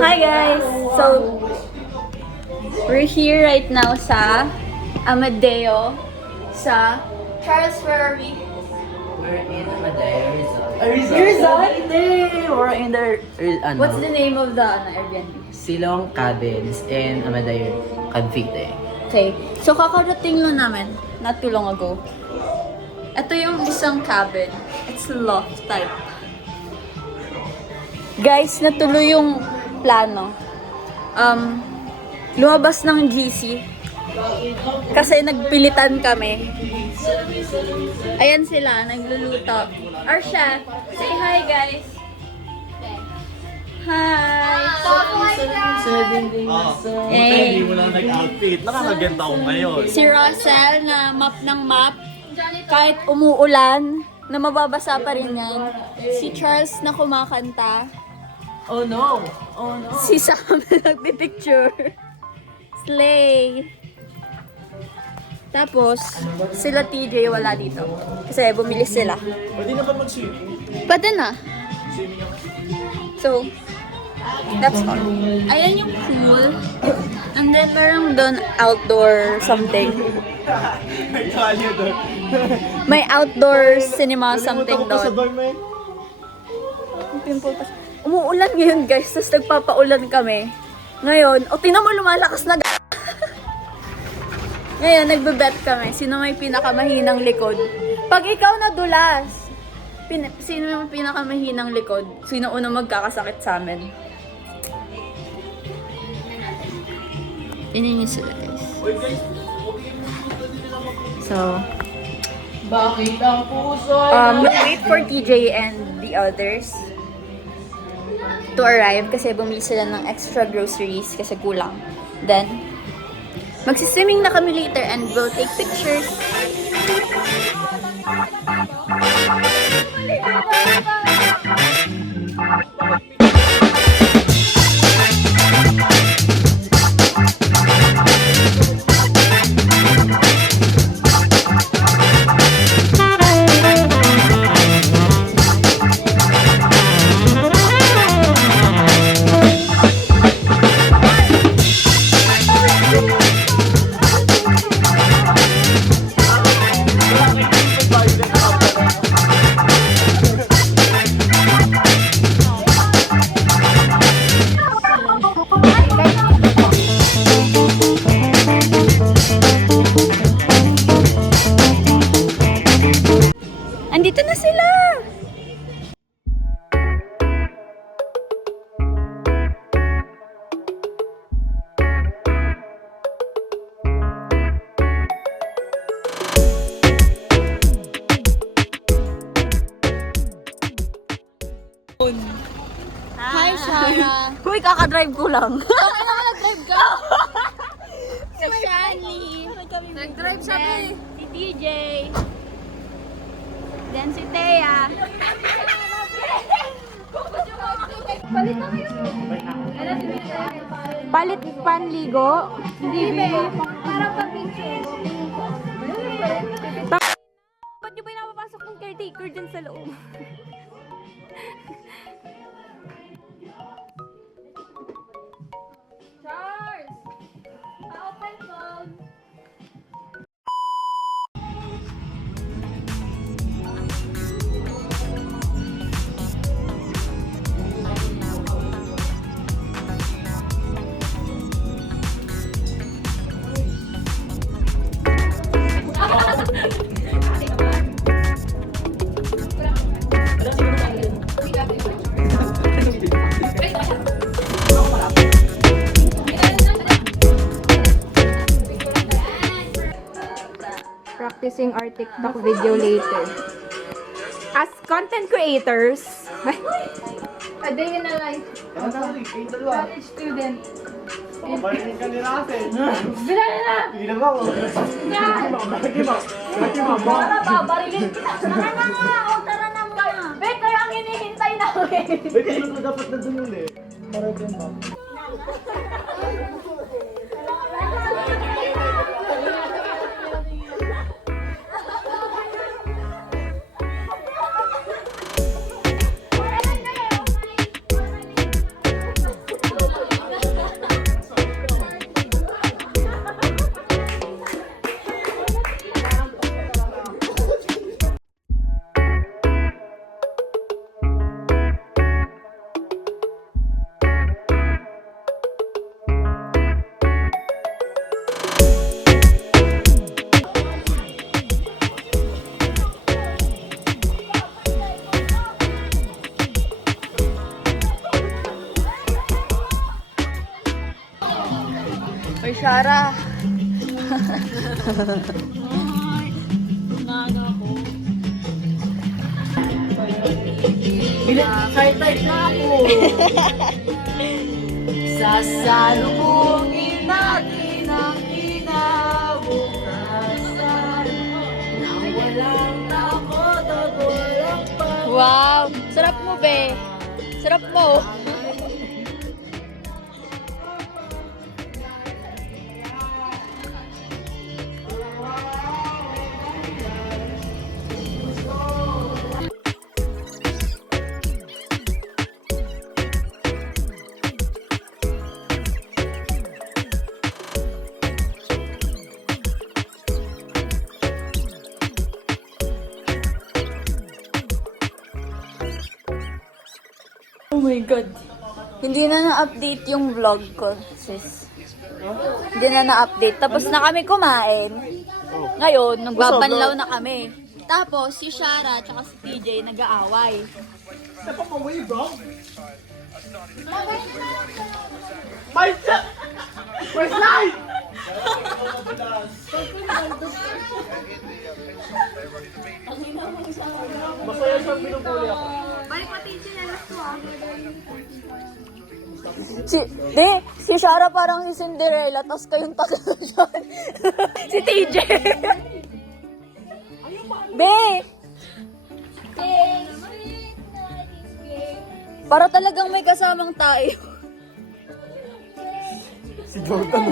Hi guys! So, we're here right now sa Amadeo sa Charles Ferrari. We're in Amadeo, Rizal. Rizal? Hindi! We're in the... What's the name of the Airbnb? Silong Cabins in Amadeo, Cavite. Okay, so kakarating lang namin not too long ago. Ito yung isang cabin. It's loft type. Guys, natuloy yung plano. Lumabas ng GC. Kasi nagpilitan kami. Ayan sila, nagluluto. Our chef, say hi guys. Hi! Hindi mo lang nag-outfit. Nakakaganda ko ngayon. Si Russell na map ng map. Kahit umuulan, na mababasa pa rin yan. Si Charles na kumakanta. Oh no! Oh no! Si Sam na nagpipicture. Slay! Tapos, sila TJ wala dito. Kasi bumili sila. Pwede na ba mag-swimming? Pwede na. So, that's all. Ayan yung pool. And then parang doon outdoor something. May kalye doon. May outdoor cinema something Nalimutan ko pa sa doon. dorm eh. Pimple pa. Umuulan ngayon guys, tapos nagpapaulan kami. Ngayon, tingnan mo lumalakas na Ngayon, nagbe-bet kami. Sino may pinakamahinang likod? Pag ikaw nadulas, sino yung pinakamahinang likod? Sino unang magkakasakit sa amin? Yun sila guys. So, Bakit ang puso? we'll wait for TJ and the others to arrive kasi bumili sila ng extra groceries kasi kulang. Then, magsiswimming na kami later and we'll take pictures. Andito na sila! Hi, Shara! Uy, kakadrive ko lang. Bakit naman nag-drive ka? Si Shani. Nag-drive siya si TJ. Then si Thea. Palit na kayo. Palit panligo? Hindi. Para pag-picture. Ba't nyo ba yung napapasok ng caretaker dyan sa loob? Charles! Pa-open phone! Practicing our TikTok video later. As content creators, a day in a life. College student. Balikin ka ni Rasen. Bilala na! Hindi lang ako. Bakit mo? Tara ba? Barilin kita. Tara na! O, tara na muna. Bet, kayo ang hinihintay namin. Wait, ano na dapat na dun ulit? Para din ba? Shara. Excited na ako. Sasalubungin natin ang kinabukasan. Nang walang takot at walang pag- Wow! Sarap mo, be. Sarap mo. Oh my God. Hindi na na-update yung vlog ko, sis. Hindi na na-update. Tapos na kami kumain. Ngayon, nagbabanlaw na kami. Tapos, si Shara at si TJ nag-aaway. Si Shara parang si Cinderella, tapos kayong tatlo dyan. Si TJ. Be! Para talagang may kasamang tayo. Si Jordan.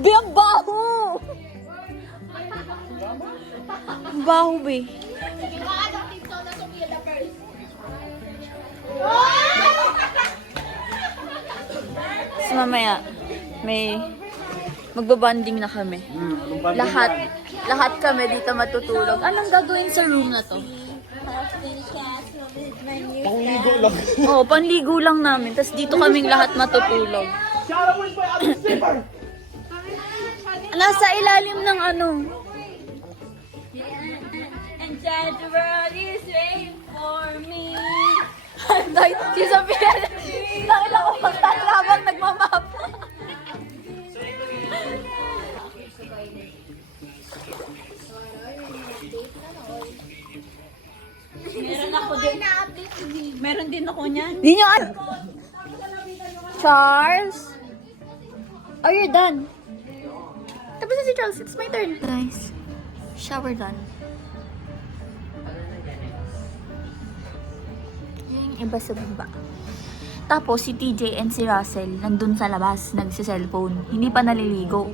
Be, ang baho! Ang baho, be. Tapos mamaya, may magbabanding na kami. Lahat kami dito matutulog. Anong gagawin sa room na to? Pangligo lang. Oo, panligo lang namin. Tapos dito kaming lahat matutulog. Nasa ilalim ng ano. And the world is waiting for me. Si Sophia, nakita ko magtatrabang nagmamap. Meron ako din. Meron din ako niyan. Di nyo Charles? Oh, you're done. Tapos na si Charles. It's my turn. Guys, shower done. Yung iba sa baba. Tapos si TJ and si Russell nandun sa labas, nagsi-cellphone. Hindi pa naliligo.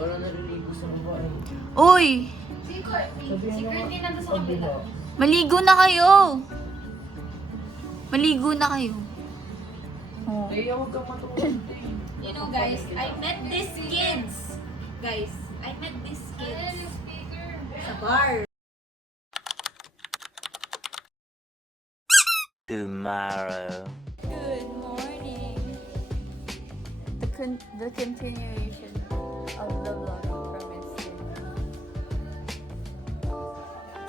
Wala naliligo sa babae. Uy! Maligo na kayo! Maligo na kayo. Oh. Kaya huwag ka matulog. You know guys, I met these kids. Guys, I met these kids. Sa bar. Tomorrow. Good morning. The continuation of the vlog from yesterday.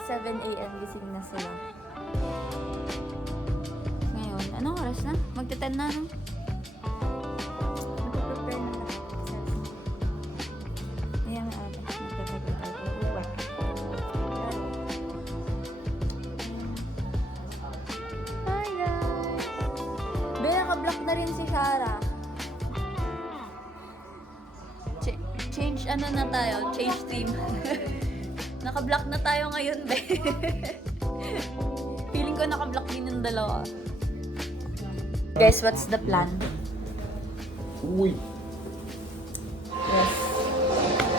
7 a.m. gising na sila. Ngayon, anong oras na? Magte-10 na, no? Nagpe-prepare na lang. Ayan nga ate. Nagpe-prepare. Uwa. Hi guys! Be, naka-block na rin si Shara. Change ano na tayo? Change team. Naka-block na tayo ngayon, be. Feeling ko naka-block din yung dalawa. Guys, what's the plan? Uy. Yes.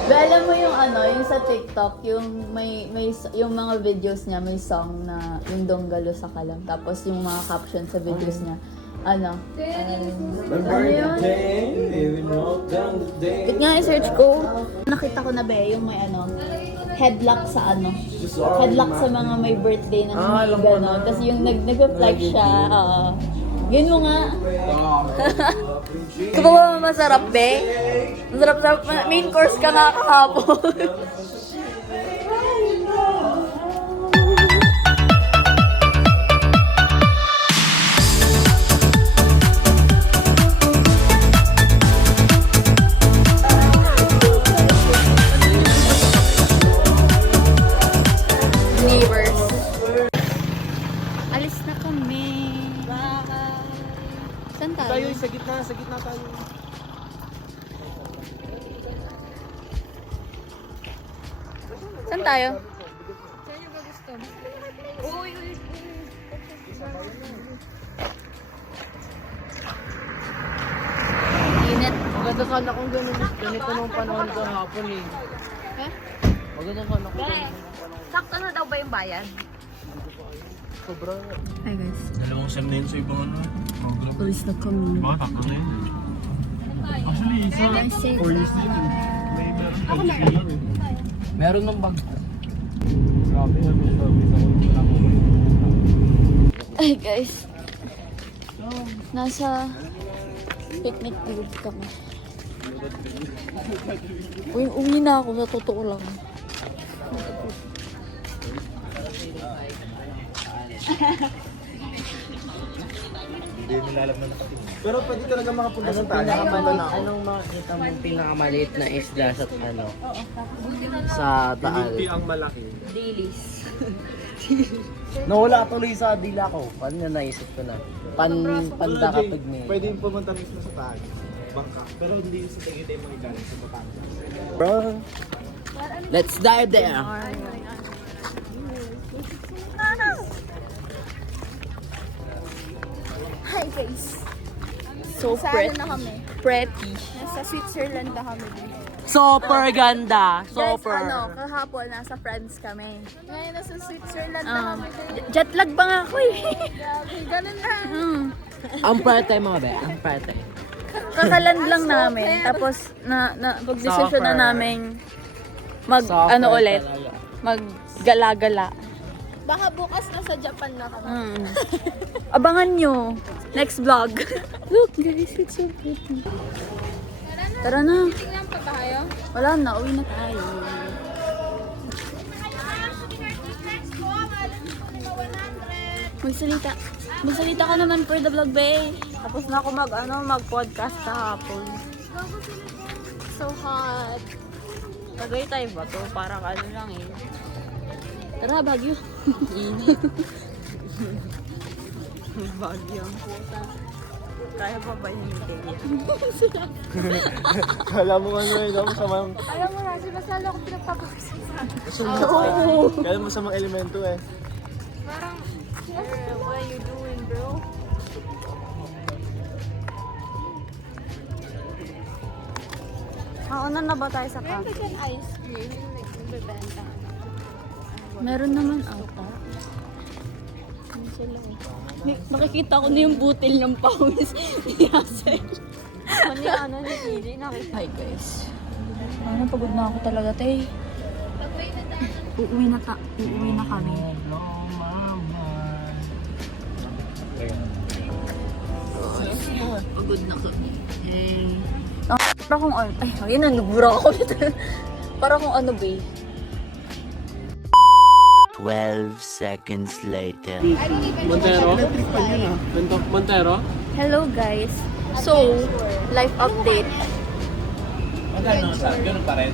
Be, alam mo yung ano, yung sa TikTok, yung may yung mga videos niya, may song na yung Donggalo sa Kalam. Tapos yung mga caption sa videos niya, ano? Ano yun? Wait nga, i-search ko. Nakita ko na be, yung may ano, headlock sa ano. Headlock sa mga may birthday ng may gano'n. Tapos yung nag-reflect siya. Yun mo nga. Ito ba masarap, be? Masarap-sarap. Main course ka nga kahapon. tayo, sa gitna tayo. Saan tayo? Init. Maganda sana kung ganito nung panahon kahapon eh. Maganda sana kung ganito nung panahon. Sakto na daw ba yung bayan? Sobra. Hi guys. Dalawang sem na yun sa ibang ano. Program. Police na kami. Baka takto na yun. Actually, isa, 4 years na yun. May meron lang eh. Meron ng bag. Grabe, may service ako. Wala ko ba yun? Ay guys. Nasa picnic field kami. Uwi na ako, sa totoo lang. Hindi nila alam na nakatingin. Pero pwede talaga makapunta sa tayo. Anong makikita mong pinakamaliit na isda sa ano? Sa Taal. Hindi ang malaki. Dailies. Nawala tuloy sa dila ko. Paano na naisip ko na? Panda kapag may. Pwede yung pumunta mismo sa tayo. Bangka. Pero hindi sa Tagaytay mga galing sa Batangas. Bro, let's dive there. Hi guys. So pretty. Na kami? Pretty. Nasa Switzerland na kami. Super ganda. Guys, Super. kahapon nasa France kami. Ngayon nasa Switzerland na kami. Jetlag ba nga ako eh. Ganun na. Ang parte mga be, ang parte. Kakaland lang namin. Tapos pag-decision na namin Soccer ulit. talaga. Mag-gala-gala. Baka bukas nasa Japan na kami. Abangan nyo. Next vlog. Look guys, it's so pretty. Tara na. Tingnan pa tayo. Wala na, uwi na tayo. Magsalita. Magsalita ka naman for the vlog, bae. Tapos na ako mag-podcast kahapon. So hot. Tagaytay ba to? Parang ano lang eh. Tara, Baguio. Init. Baguio ang puta. Kaya pa ba yung ideya? Kala mo ano eh, no? Masamang... Alam mo na, sinasala ko pinagpapakasal. Kala mo masamang elemento eh. Parang, what are you doing, bro? Mauna na ba tayo sa cafe? Can ice cream, nagbebenta. Meron naman ata. Ano sila eh? Makikita ko na yung butil ng pawis ni Hazel. Ni TJ nakita. Hi guys. Ano, pagod na ako talaga, te. Uuwi na kami. Pagod na kami. Para kung ano, ay, ayun na, nagbura ako. Para kung ano, ba 12 seconds later. Montero? Montero? Hello guys. So, life update. Magkano sa? Ganun pa rin?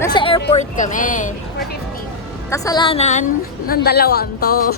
Nasa airport kami. 450. Kasalanan ng dalawang to.